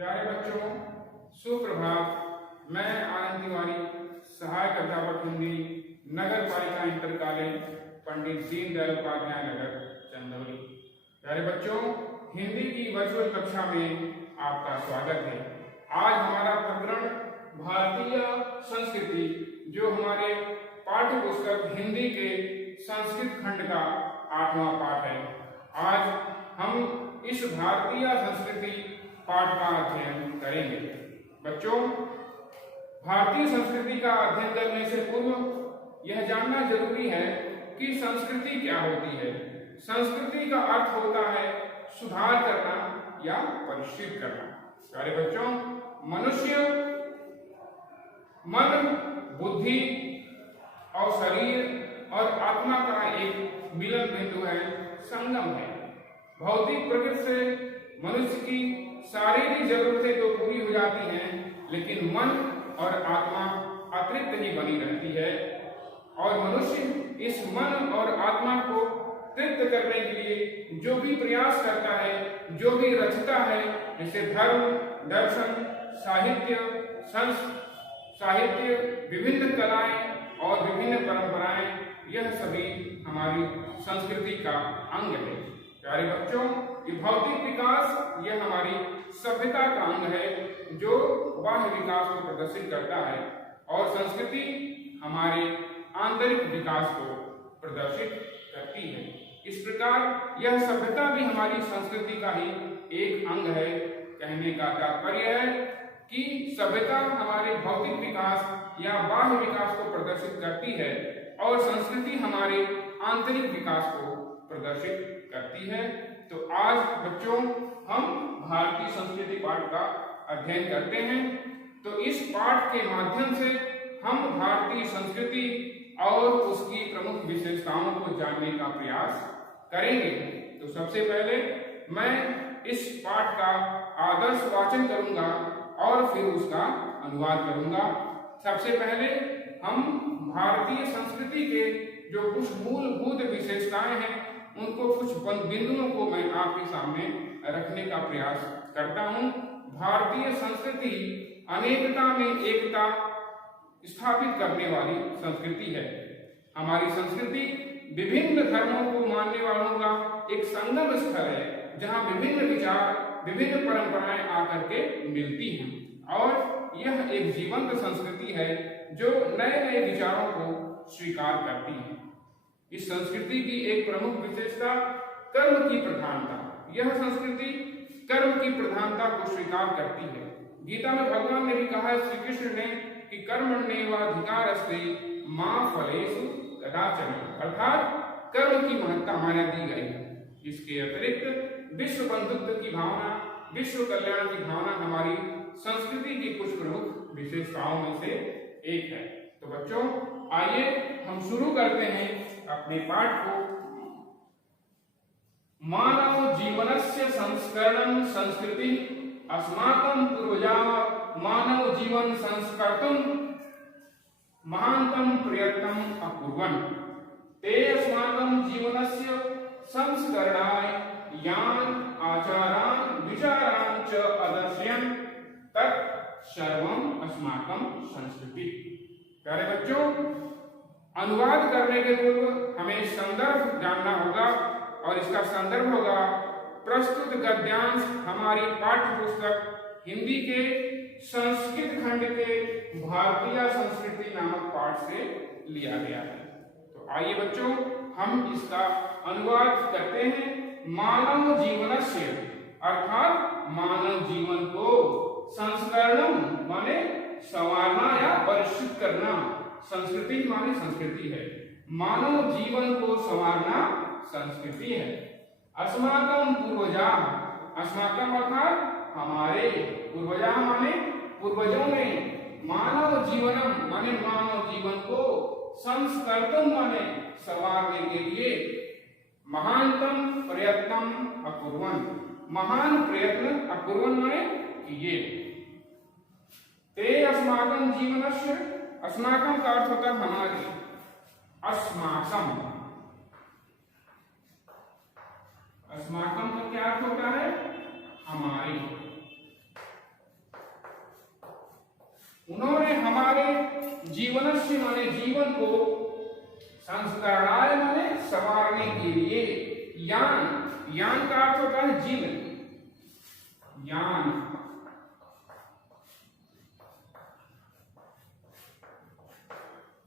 प्यारे बच्चों, सुप्रभात। मैं आनंद तिवारी, सहायक अध्यापक हिंदी, नगर पालिका इंटर कॉलेज, पंडित दीनदयाल उपाध्याय नगर, चंदौली। प्यारे बच्चों, हिंदी की वर्चुअल कक्षा में आपका स्वागत है। आज हमारा प्रकरण भारतीय संस्कृति, जो हमारे पाठ्य पुस्तक हिंदी के संस्कृत खंड का 8वां पाठ है। आज हम इस भारतीय संस्कृति पाठ का अध्ययन करेंगे। बच्चों, भारतीय संस्कृति का अध्ययन करने से पूर्व यह जानना जरूरी है कि संस्कृति क्या होती है। संस्कृति का अर्थ होता है सुधार करना या परिष्कृत करना। प्यारे बच्चों, मनुष्य मन, बुद्धि और शरीर और आत्मा का एक मिलन बिंदु है, संगम है। भौतिक प्रकृति से मनुष्य की शारीरिक जरूरतें तो पूरी हो जाती हैं, लेकिन मन और आत्मा अतृप्त ही बनी रहती है। और मनुष्य इस मन और आत्मा को तृप्त करने के लिए जो भी प्रयास करता है, जो भी रचता है, जैसे धर्म, दर्शन, साहित्य, विभिन्न कलाएं और विभिन्न परंपराएं, यह सभी हमारी संस्कृति का अंग है। प्यारे बच्चों, ये भौतिक विकास यह हमारी सभ्यता का अंग है, जो बाह्य विकास को प्रदर्शित करता है, और संस्कृति हमारे आंतरिक विकास को प्रदर्शित करती है। इस प्रकार यह सभ्यता भी हमारी संस्कृति का ही एक अंग है। कहने का तात्पर्य है कि सभ्यता हमारे भौतिक विकास या बाह्य विकास को प्रदर्शित करती है, और संस्कृति हमारे आंतरिक विकास को प्रदर्शित करती है। तो आज बच्चों, हम भारतीय संस्कृति पाठ का अध्ययन करते हैं। तो इस पाठ के माध्यम से हम भारतीय संस्कृति और उसकी प्रमुख विशेषताओं को जानने का प्रयास करेंगे। तो सबसे पहले मैं इस पाठ का आदर्श वाचन करूंगा और फिर उसका अनुवाद करूंगा। सबसे पहले हम भारतीय संस्कृति के जो कुछ मूलभूत विशेषताएं हैं, उनको कुछ बिंदुओं को मैं आपके सामने रखने का प्रयास करता हूं। भारतीय संस्कृति अनेकता में एकता स्थापित करने वाली संस्कृति है। हमारी संस्कृति विभिन्न धर्मों को मानने वालों का एक संगम स्थल है, जहां विभिन्न विचार, विभिन्न परंपराएं आकर के मिलती हैं, और यह एक जीवंत संस्कृति है जो नए नए विचारों को स्वीकार करती है। इस संस्कृति की एक प्रमुख विशेषता कर्म की प्रधानता। यह संस्कृति कर्म की प्रधानता को स्वीकार करती है। गीता में भगवान ने भी कहा है, श्री कृष्ण ने, कि कर्मण्येवाधिकारस्ते मा फलेषु कदाचन, अर्थात कर्म की महत्ता मान्य दी गई है। इसके अतिरिक्त विश्व बंधुत्व की भावना, विश्व कल्याण की भावना हमारी संस्कृति की कुछ प्रमुख विशेषताओं में से एक है। तो बच्चों, आइए हम शुरू करते हैं अपने पाठ को। मानव जीवनस्य संस्करणं संस्कृति अस्माकं पूर्वजा मानव जीवन संस्कर्तुं महान्तं प्रयत्नं अकुर्वन्। ते अस्माकं जीवनस्य संस्करणाय यान् आचारान् विचारान् च अदर्शयन् तत् सर्वं अस्माकं संस्कृति। प्यारे बच्चों, अनुवाद करने के पूर्व हमें संदर्भ जानना होगा, और इसका संदर्भ होगा प्रस्तुत गद्यांश हमारी पाठ्य पुस्तक हिंदी के संस्कृत खंड के भारतीय संस्कृति नामक पाठ से लिया गया है। तो आइए बच्चों, हम इसका अनुवाद करते हैं। मानव जीवनस्य, अर्थात मानव जीवन को, संस्करणम माने संवारना या परिष्कृत करना, संस्कृति माने संस्कृति है, मानव जीवन को संवारना संस्कृति है। अस्माकं पूर्वजा, अस्माकं अर्थात हमारे, पूर्वजा माने पूर्वजों ने, मानव जीवनम माने मानव जीवन को, संस्कर्तुम माने संवारने के लिए, महानतम प्रयत्नम अकुर्वन्, महान प्रयत्न अकुर्वन् माने किए। ते अस्माकं जीवनस्य, अस्माकं का अर्थ होता है हमारे, अस्माकं, अस्माकं का क्या अर्थ होता है, हमारे। जीवनस्य माने जीवन को, संस्करणाय माने संवारने के लिए, यान, यान का अर्थ होता है जीवन, यान,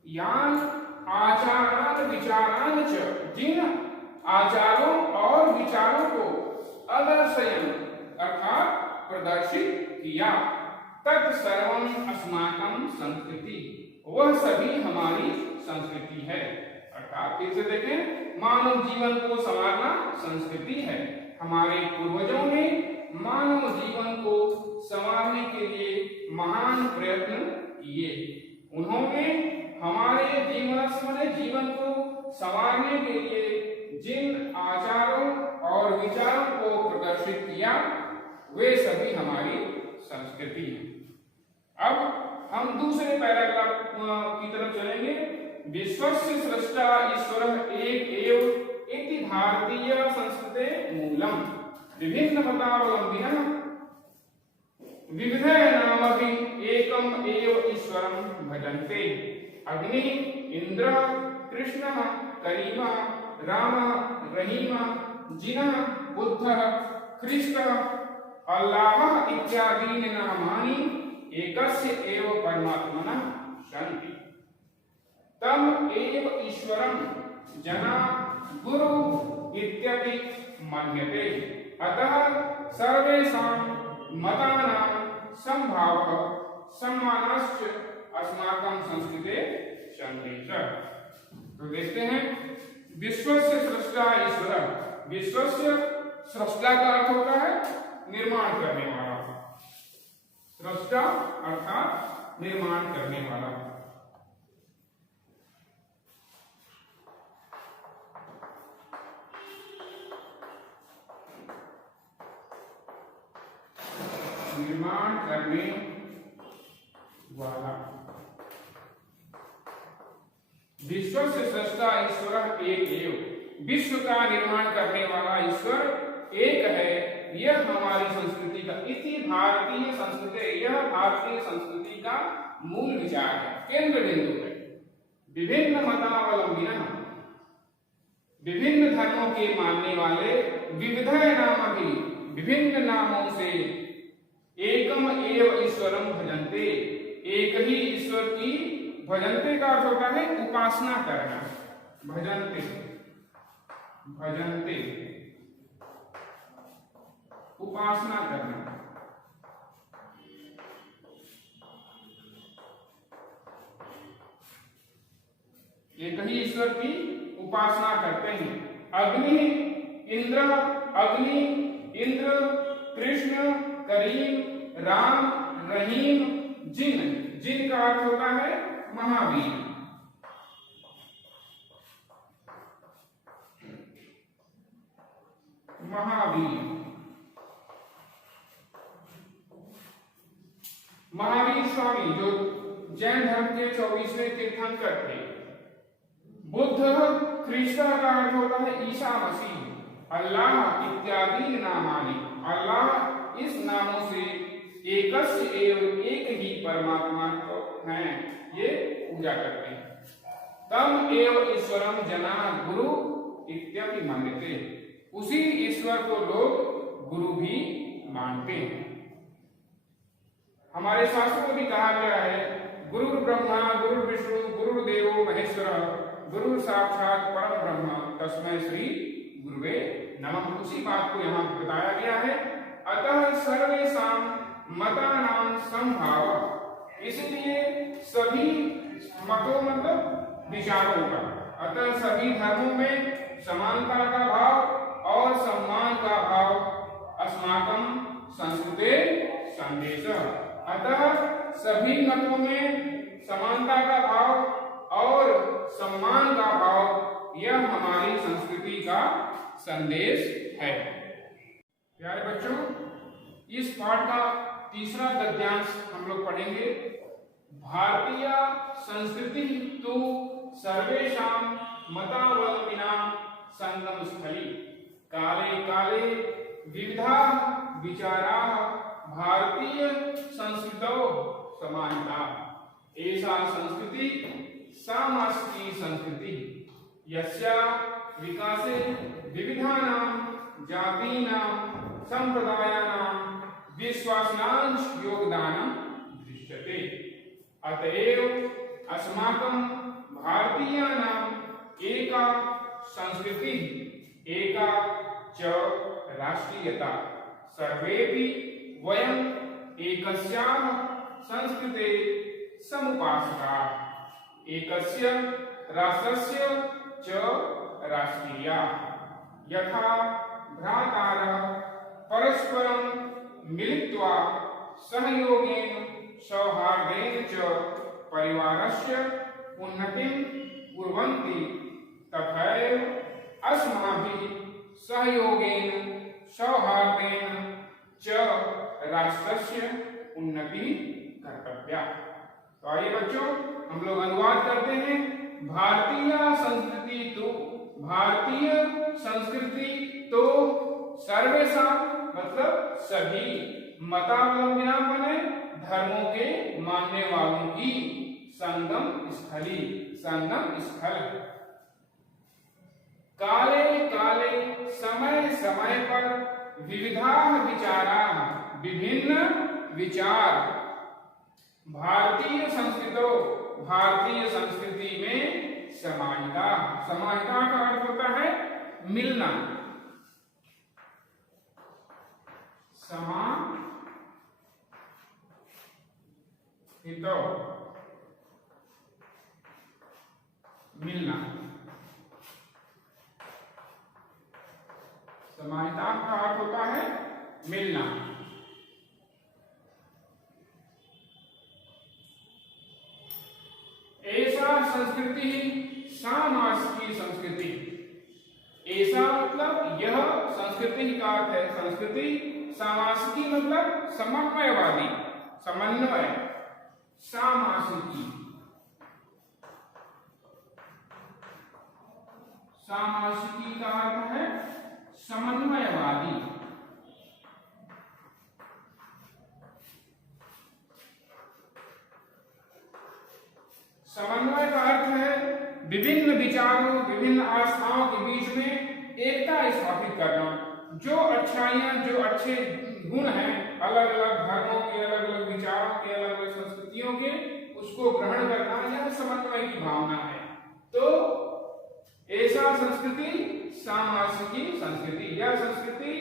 यान आचारान विचारान च, जिन आचारों और विचारों को अदर्शयन अर्थात प्रदर्शित किया, तत्सर्वं अस्माकं संस्कृति, वह सभी हमारी संस्कृति है। अर्थात फिर से देखें, मानव जीवन को संवारना संस्कृति है। हमारे पूर्वजों ने मानव जीवन को संवारने के लिए महान प्रयत्न किए। उन्होंने हमारे जीवन को संवारने के लिए जिन आचारों और विचारों को प्रदर्शित किया, वे सभी हमारी संस्कृति है। अब हम दूसरे पैराग्राफ की तरफ चलेंगे। विश्वस्य सृष्टा ईश्वरः एक एव इति भारतीय संस्कृते मूलम, विभिन्न मतावलंबिनः विविधः नामभिः एकम एव ईश्वरं भजन्ते। अग्नि, इंद्र, कृष्ण, करीम, राम, रहीम, जिनः, बुद्धः, ख्रीष्ट, अल्लाह इत्यादीनि नामानि एकस्य एव परमात्मनः सन्ति। तम एव ईश्वरं जना गुरु इत्यपि मन्यते। अतः सर्वेषां मतानां संभावः सम्मानश्च अस्माकं संस्कृते संदेशः। तो देखते हैं, विश्वस्य सृष्टा ईश्वरः, विश्वस्य सृष्टा का अर्थ होता है निर्माण करने वाला, सृष्टा अर्थात निर्माण करने वाला। निर्माण करने वाला, विश्व से सृष्टा ईश्वर एक एव, विश्व का निर्माण करने वाला ईश्वर एक है, यह हमारी संस्कृति का, इसी भारतीय संस्कृति, यह भारतीय संस्कृति का मूल विचार है, केंद्र बिंदु है। विभिन्न मतावलंबिनः, विभिन्न धर्मों के मानने वाले, विविधः नामभिः, विभिन्न नामों से, एकम एव ईश्वरं भजन्ते, एक ही ईश्वर की, भजन्ते का अर्थ होता है उपासना करना, भजन्ते, भजन्ते उपासना करना। एक ही ईश्वर की उपासना करते हैं। अग्नि, इंद्र, अग्नि, इंद्र, कृष्ण, करीम, राम, रहीम, जिन, जिन का अर्थ होता है महावीर। महावीर, महावीर स्वामी जो जैन धर्म के 24वें तीर्थंकर थे। बुद्ध, ख्रीष्ट का अर्थ होता है ईसा मसीह। अल्लाह इत्यादि नामानि, अल्लाह इस नामों से एकस्य एव, एक ही परमात्मा को हैं, ये पूजा करते हैं। तम एव ईश्वरम जना गुरु इत्यपि मानते, उसी ईश्वर को लोग गुरु भी मानते हैं। हमारे शास्त्रों में भी कहा गया है, गुरु ब्रह्मा गुरु विष्णु गुरुदेवो महेश्वर, गुरु साक्षात परम ब्रह्म तस्मै श्री गुरुवे नमः। उसी बात को यहाँ बताया गया है। अतः सर्वेषां मतानां संभाव, इसलिए सभी मतों मतलब विचारों का, अतः सभी धर्मों में समानता का भाव और सम्मान का भाव, अस्माकं संस्कृते संदेशः, अतः सभी मतों में समानता का भाव और सम्मान का भाव, यह हमारी संस्कृति का संदेश है। प्यारे बच्चों, इस पाठ का तीसरा गद्यांश हम लोग पढ़ेंगे। भारतीय संस्कृति तो सर्वेषां मतावलंबिनां संगम स्थली, काले काले विविधा विचारा भारतीय संस्कृतौ समानता। एषा संस्कृति सामासिकी संस्कृति यस्या विकासे विविधानां जातीनां संप्रदायानां विश्वासानां योगदानं दृश्यते। अतएव अस्माकं भारतीयानाम् एका संस्कृति एका च राष्ट्रीयता सर्वेपि वयम् एकस्याः संस्कृते समुपासकाः एकस्य राष्ट्रस्य च राष्ट्रीया यथा भ्रातारः परस्परं मिलित्वा सहयोगेन सौहार्देन च परिवारस्य उन्नतिं कुर्वन्ति तथैव अस्माभिः सहयोगेन सौहार्देन च राष्ट्रस्य उन्नति कर्तव्या। तो आइए बच्चों हम लोग अनुवाद करते हैं। भारतीय संस्कृति तो सर्वेषां मतलब सभी मतावलंबिना बने धर्मों के मानने वालों की संगम स्थल काले काले समय समय पर विभिन्न विचार भारतीय संस्कृति में समाहिता का अर्थ होता है मिलना। मिलना समाहिता का अर्थ होता है मिलना। ऐसा संस्कृति सामासिकी संस्कृति ऐसा मतलब यह संस्कृति का अर्थ है संस्कृति सामासिकी मतलब समन्वयवादी समन्वय सामासिकी का अर्थ है समन्वयवादी। समन्वय का अर्थ है विभिन्न विचारों विभिन्न आस्थाओं के बीच में एकता स्थापित करना। जो अच्छाइयां जो अच्छे गुण हैं अलग अलग धर्मों के अलग अलग विचारों के अलग अलग संस्कृतियों के उसको ग्रहण करना यह समन्वय की भावना है। तो ऐसा संस्कृति सामासिकी संस्कृति यह संस्कृति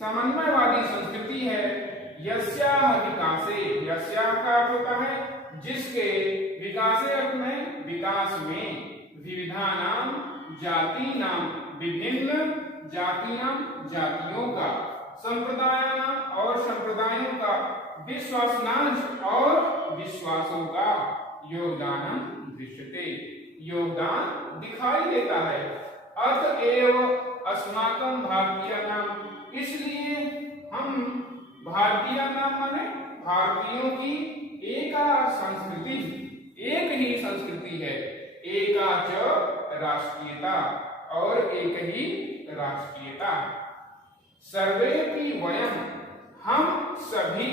समन्वयवादी संस्कृति है। यस्याः विकासे यस्याः का अर्थ होता है जिसके विकासे अर्थ में विकास में विविधानां जातीनां विभिन्न जातियों का संप्रदायानां और संप्रदायों का विश्वासांश और विश्वासों का योगदान दृश्यते योगदान दिखाई देता है। अतएव अस्माकं भारतीयानां इसलिए हम भारतीयानां माने भारतीयों की एका संस्कृति एक ही संस्कृति है एका च राष्ट्रीयता और एक ही राष्ट्रीयता सर्वेपि वयं हम सभी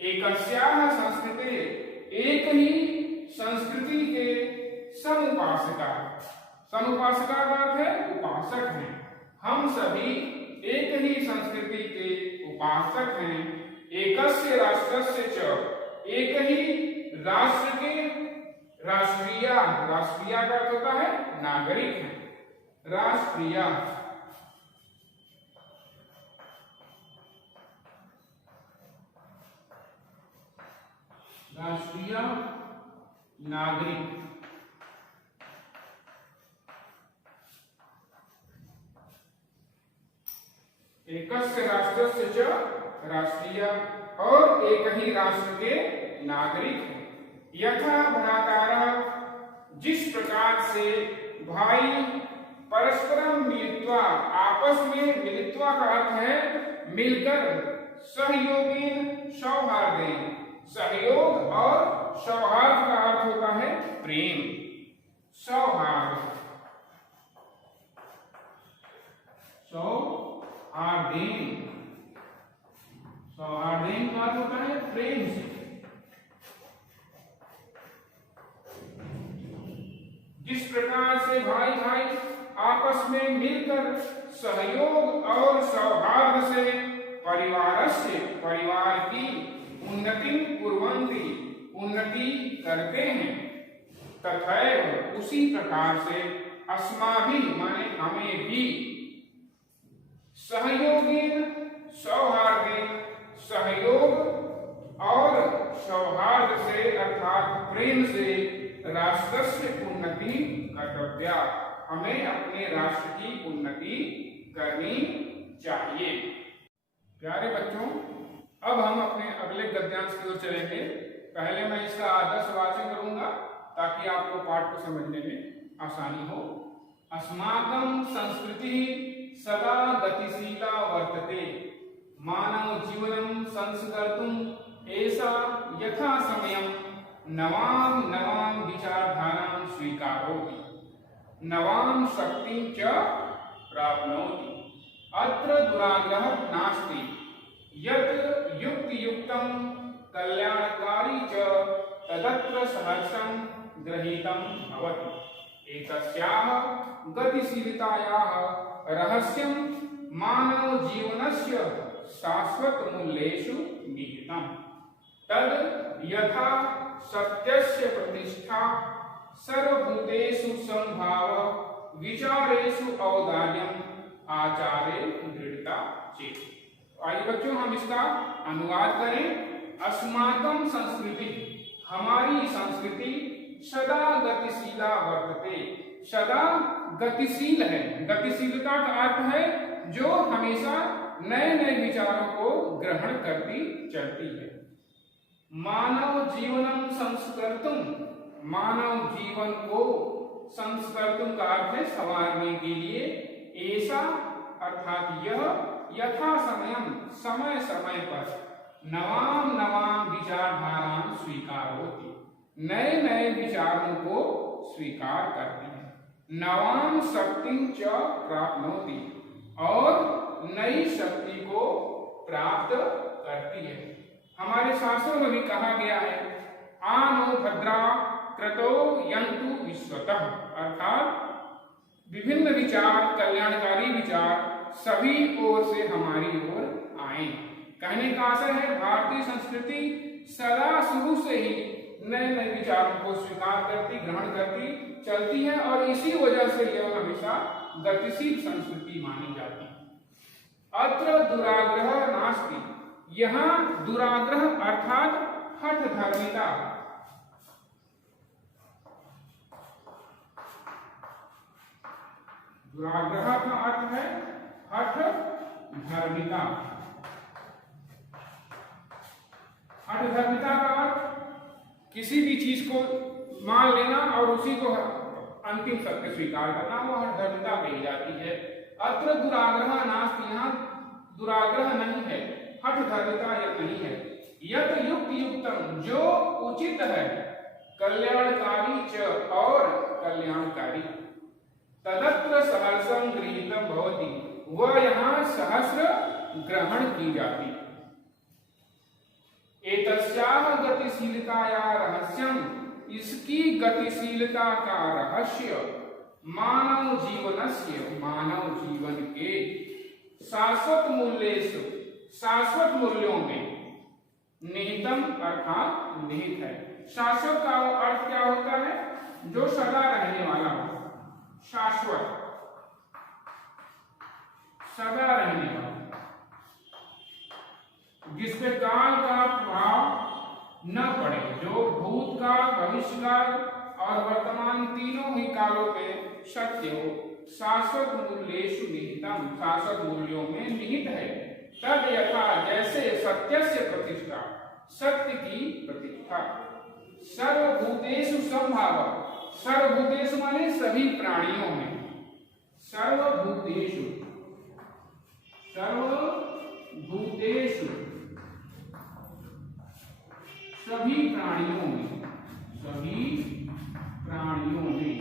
एकस्याः संस्कृते एक ही संस्कृति के समुपासका का अर्थ है उपासक हैं। हम सभी एक ही संस्कृति के उपासक हैं। एकस्य राष्ट्रस्य च एक ही राष्ट्र के राष्ट्रीय का अर्थ होता है नागरिक है। राष्ट्रीय नागरिक एकस्य राष्ट्रस्य च राष्ट्रीय और एक ही राष्ट्र के नागरिक हैं। यथा भ्रातारः जिस प्रकार से भाई परस्परम मिलित्वा आपस में मिलित्वा का अर्थ है मिलकर सहयोगेन सौहार्देन सहयोग और सौहार्द का अर्थ होता है प्रेम सौहार्देन का अर्थ होता है प्रेम से आपस में मिलकर सहयोग और सौहार्द से परिवार की उन्नति कुर्वन्ति, उन्नति करते हैं। तथैव उसी प्रकार से अस्माभिः माने हमें भी सहयोगेन सौहार्देन, सहयोग और सौहार्द से अर्थात प्रेम से राष्ट्रस्य उन्नति कर्तव्या, हमें अपने राष्ट्र की उन्नति करनी चाहिए। प्यारे बच्चों, अब हम अपने अगले गद्यांश की ओर चलेंगे। पहले मैं इसका आदर्श वाचन करूंगा ताकि आपको पाठ को समझने में आसानी हो। अस्माकं संस्कृति सदा गतिशीला वर्तते, मानव जीवनं संस्कर्तुम् एषा यथा समयं नवां विचारधारां स्वीकरोति, नवां शक्तिं च प्राप्नोति। अत्र दुराग्रहः नास्ति, यत् युक्तियुक्तं कल्याणकारी च तदत्र सहर्षं गृहीतं भवति। एतस्याः गतिशीलतायाः रहस्यं मानव जीवनस्य शाश्वत मूल्येषु निहितम्। तद् यथा सत्यस्य प्रतिष्ठा, सर्वभूतेषु समभाव, विचारेषु औदार्यम्, आचारे दृढ़ता चेत्। आइए बच्चों, हम इसका अनुवाद करें। अस्माकं संस्कृति, हमारी संस्कृति सदा गतिशीला वर्तते, सदा गतिशील है। गतिशीलता का अर्थ है जो हमेशा नए नए विचारों को ग्रहण करती चलती है। मानव जीवनम संस्कर्तुम, मानव जीवन को संस्कर्तुम का अर्थ है संवारने के लिए, ऐसा अर्थात यह यथा समयम, समय समय पर नवाम विचारधारां स्वीकारोति, नए नए विचारों को स्वीकार करती है। नवाम शक्तिं च प्राप्नोति, और नई शक्ति को प्राप्त करती है। हमारे शास्त्रों में भी कहा गया है, आनो भद्रा क्रतो यन्तु विश्वतः, अर्थात विभिन्न विचार, कल्याणकारी विचार सभी ओर से हमारी ओर आए। कहने का आशय है भारतीय संस्कृति सदा शुरू से ही नए नए विचारों को स्वीकार करती, ग्रहण करती चलती है, और इसी वजह से यह हमेशा गतिशील संस्कृति मानी जाती है। अत्र दुराग्रह नास्ति, यहाँ दुराग्रह अर्थात हठ धर्मिता, दुराग्रह का अर्थ है हठ धर्मिता। हठ धर्मिता का अर्थ किसी भी चीज को मान लेना और उसी को अंतिम सत्य स्वीकार करना, वो हठ धर्मिता कही जाती है। अत्र दुराग्रह नास्ति, यहाँ दुराग्रह नहीं है, हठ धर्मिता यह नहीं है। यत् युक्त युक्तम, जो उचित है, कल्याणकारी च, और कल्याणकारी, तदत्र सहर्षं गृहीतं भवति, वह यहाँ सहस्र ग्रहण की जाती। एतस्याः गतिशीलताया रहस्यम, इसकी गतिशीलता का रहस्य मानव जीवनस्य, मानव जीवन के शाश्वत मूल्येषु, शाश्वत मूल्यों में निहितम अर्थात निहित है। शाश्वत का अर्थ क्या होता है? जो सदा रहने वाला हो, शाश्वत, सदा रहने वाला, जिसपे काल का प्रभाव न पड़े, जो भूतकाल, भविष्यकाल और वर्तमान तीनों ही कालों में सत्य हो, शाश्वत मूल्येषु निहितम, शाश्वत मूल्यों में निहित है। तद यथा, जैसे सत्यस्य प्रतिष्ठा, सत्य की प्रतिष्ठा, सर्वभूतेषु समभाव, सर्वभूतेषु माने सभी प्राणियों में, सर्वभूतेषु, सर्वभूतेषु सभी प्राणियों में, सभी प्राणियों में,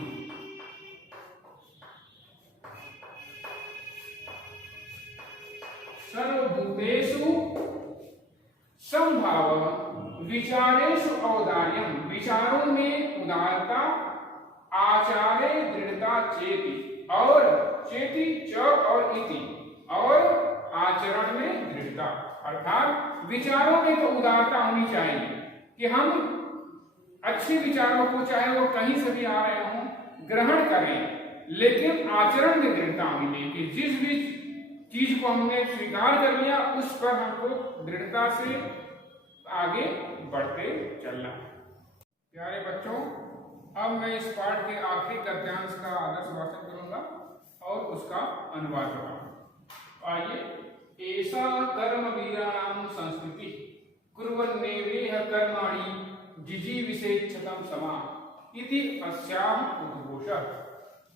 सर्वभूतेषु समभाव, विचारेषु औदार्यम, विचारों में उदारता, आचारे दृढ़ता चेति, और चेति च और इति और आचरण में दृढ़ता, अर्थात विचारों में तो उदारता होनी चाहिए कि हम अच्छे विचारों को चाहे वो कहीं से भी आ रहे हों ग्रहण करें, लेकिन आचरण में दृढ़ता होनी चाहिए कि जिस भी चीज को हमने स्वीकार कर लिया उस पर हमको दृढ़ता से आगे बढ़ते चलना। प्यारे बच्चों, अब मैं इस पाठ के आखिरी गद्यांश का आदर्श वाचन करूंगा और उसका अनुवाद होगा। आइए। ऐसा कर्म वीराणाम संस्कृति कुर्वन्नेवेह कर्माणि जिजीविषेच्छतं समा इति अस्याः उद्घोषः।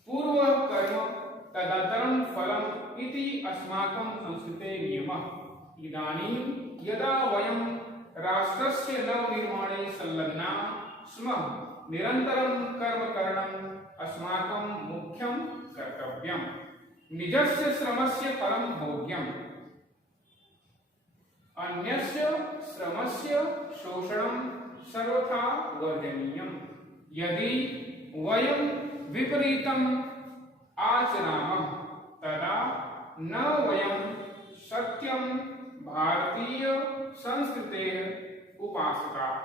पूर्व कर्म तदनन्तरं फलम् इति अस्माकं संस्कृते नियमः। इदानीं यदा वयं राष्ट्रस्य नवनिर्माणे संलग्नाः स्मः निरन्तरं कर्म करणम् अस्माकं मुख्यं कर्तव्यम्। निजस्य श्रमस्य फलं भोग्यम्, अन्यस्य श्रमस्य शोषणं सर्वथा वर्जनीयम्। यदि वयं विपरीतम् आचरामः तदा न वयं सत्यं भारतीय संस्कृतेः उपासकाः,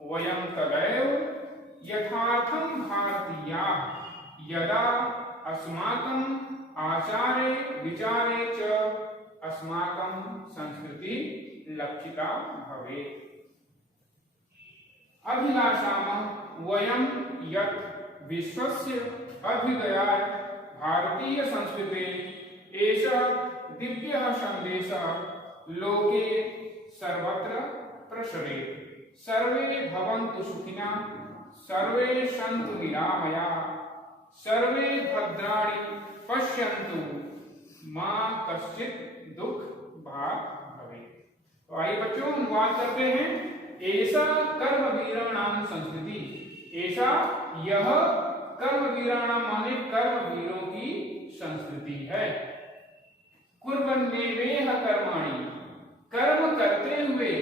वयं तदैव यथार्थं भारतीयाः यदा अस्माकं आचारे विचारे च अस्माकं संस्कृति लक्षिता भवेत्। अभिलाषामः वयं यत् विश्वस्य अभ्युदयाय भारतीय संस्कृते एषः दिव्यः सन्देशः लोके सर्वत्र प्रसरेत्। सर्वे भवन्तु सुखिनः, सर्वे सन्तु निरामयाः, सर्वे भद्राणि पश्यन्तु, मा कश्चित् दुख भाग भवेत्। तो आइए बच्चों अनुवाद करते हैं। ऐसा कर्म वीराणाम संस्कृति, ऐसा यह कर्म वीराणाम माने कर्म वीरों की संस्कृति है। कुर्वन्नेवेह कर्माणि, कर्म करते हुए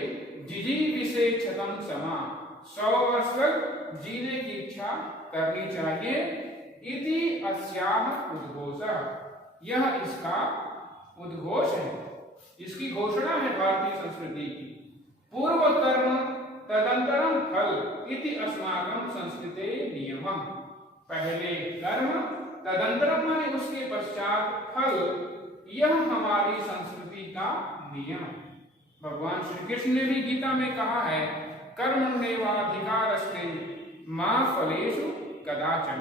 जिजीविषेच्छतं समा, 100 वर्ष तक जीने की इच्छा करनी चाहिए। इति अस्याः उद्घोषः, यह इसका उद्घोष है, इसकी घोषणा है भारतीय संस्कृति की। पूर्व कर्म तदंतरम फल इति अस्माकं संस्कृते नियमः। पहले कर्म तदंतरम माने उसके पश्चात फल, यह हमारी संस्कृति का नियम। भगवान श्री कृष्ण ने भी गीता में कहा है, कर्मण्येवाधिकारस्ते मा फलेषु कदाचन।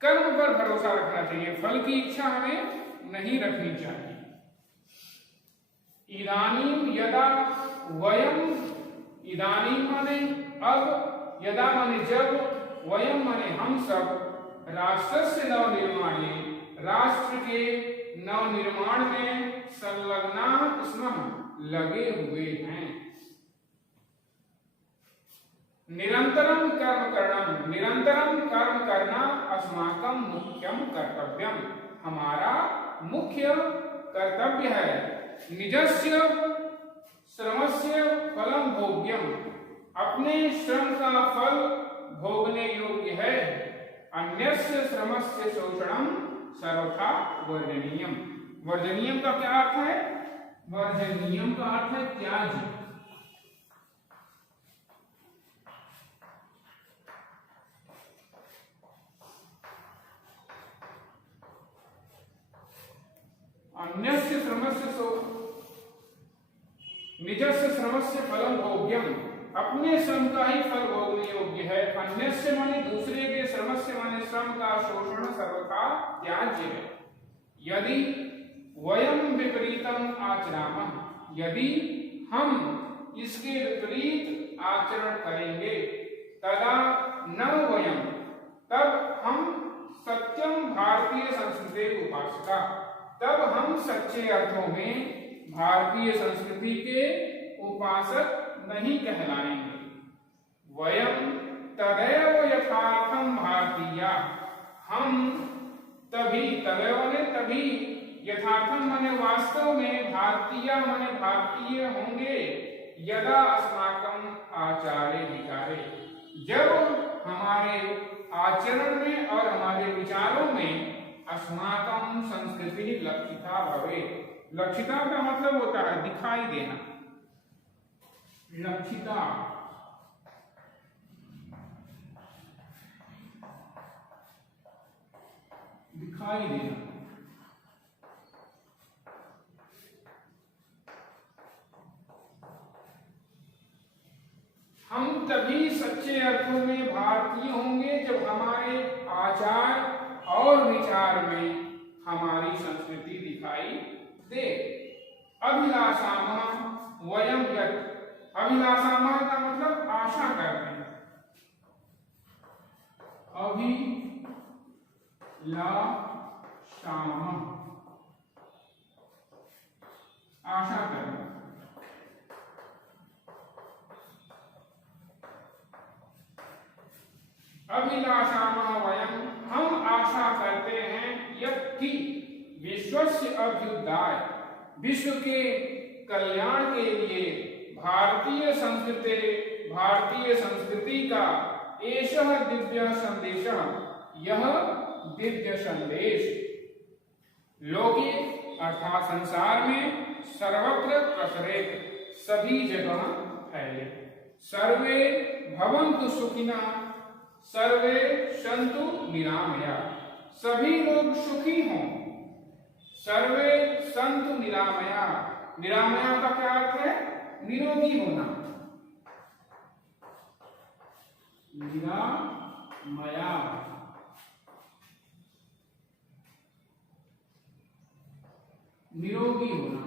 कर्म पर भरोसा रखना चाहिए, फल की इच्छा हमें नहीं रखनी चाहिए। इदानीं यदा वयं, इदानीं माने अब, यदा माने जब, वयं माने हम सब, राष्ट्रस्य नवनिर्माणे, राष्ट्र के नवनिर्माण में संलग्नाः स्मः, लगे हुए हैं। निरंतरम कर्म करणम, निरंतरम कर्म करना अस्माकं मुख्यम कर्तव्यम, हमारा मुख्य कर्तव्य है। निजस्य श्रमस्य फलम भोग्यम, अपने श्रम का फल भोगने योग्य है। अन्यस्य श्रमस्य शोषणम सर्वथा वर्जनीयम। वर्जनीयम का क्या अर्थ है? वर्जनीयम का अर्थ है त्याज्य। अन्यस्य श्रमस्य निजस्य श्रमस्य फलम भोग्यम, अपने श्रम का ही फल भोगने योग्य है। अन्यस्य माने दूसरे के, श्रमस्य माने श्रम का शोषण सर्वथा त्याज्य है। यदि वयम विपरीतम आचरामः, यदि हम इसके विपरीत आचरण करेंगे, तदा न वयम, तब हम सत्यम भारतीय संस्कृति उपासका, तब हम सच्चे अर्थों में भारतीय संस्कृति के उपासक नहीं कहलाएंगे। वयम तदैव यथार्थम भारतीया, हम तभी, तदैव माने तभी, यथार्थम माने वास्तव में, भारतीय माने भारतीय होंगे, यदा अस्माकं आचारे विचारे, जब हमारे आचरण में और हमारे विचारों में अस्माकं संस्कृति लक्षिता भवेत्। लक्षिता का मतलब होता है दिखाई देना, लक्षिता दिखाई देना। हम तभी सच्चे अर्थों में भारतीय होंगे जब हमारे आचार और विचार में हमारी संस्कृति दिखाई दे। अभिलाषामः वयं यत्, अभिलाषामः का मतलब आशा करते हैं, अभिलाषामः आशा करना। अभिलाषामः वयं हम आशा करते हैं यत्कि विश्वस्य अभ्युदय, विश्व के कल्याण के लिए भारतीय संस्कृति का एषः दिव्य संदेशः, यह दिव्य संदेश लोके अर्थात संसार में सर्वत्र प्रसरेत, सभी जगह फैले। सर्वे भवन्तु सुखिनः सर्वे सन्तु निरामया, सभी लोग सुखी हों, सर्वे सन्तु निरामया। निरामया का क्या अर्थ है? निरोगी होना। निरामया निरोगी होना।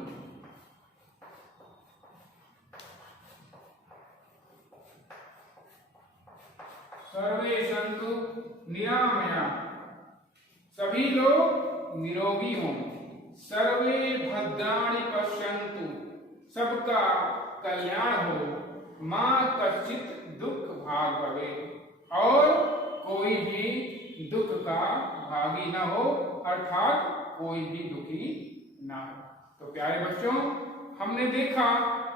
सर्वे सन्तु निरामया, सभी लोग निरोगी हों। सर्वे भद्राणि पश्यन्तु, सबका कल्याण हो। मां कश्चित् दुख भाग भवेत्, और कोई भी दुख का भागी न हो, अर्थात कोई भी दुखी ना हो। तो प्यारे बच्चों, हमने देखा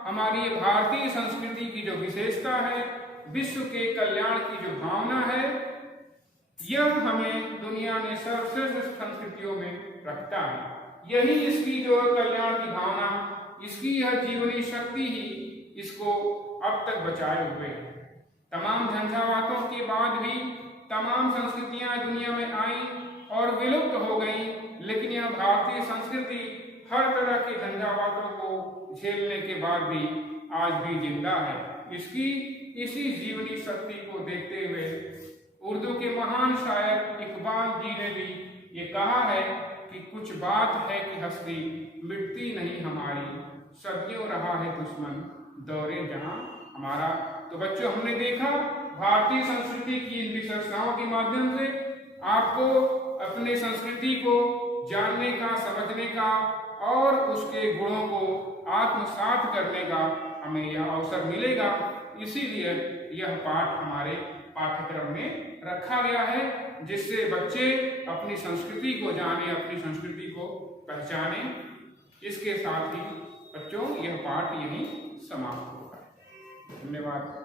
हमारी भारतीय संस्कृति की जो विशेषता है, विश्व के कल्याण की जो भावना है, यह हमें दुनिया में सर्वश्रेष्ठ संस्कृतियों में रखता है। यही इसकी जो कल्याण की भावना, इसकी यह जीवनी शक्ति ही इसको अब तक बचाए हुए है। तमाम झंझावातों के बाद भी तमाम संस्कृतियां दुनिया में आई और विलुप्त हो गई, लेकिन यह भारतीय संस्कृति हर तरह के झंझावातों को झेलने के बाद भी आज भी जिंदा है। इसकी इसी जीवनी शक्ति को देखते हुए उर्दू के महान शायर इकबाल जी ने भी ये कहा है कि कुछ बात है कि हस्ती मिटती नहीं हमारी, सदियों रहा है दुश्मन दौरे जहां हमारा। तो बच्चों, हमने देखा भारतीय संस्कृति की इन विशेषताओं के माध्यम से आपको अपने संस्कृति को जानने का, समझने का और उसके गुणों को आत्मसात करने का हमें यह अवसर मिलेगा। इसीलिए यह पाठ हमारे पाठ्यक्रम में रखा गया है, जिससे बच्चे अपनी संस्कृति को जाने, अपनी संस्कृति को पहचाने। इसके साथ ही बच्चों, यह पाठ यहीं समाप्त होगा। धन्यवाद।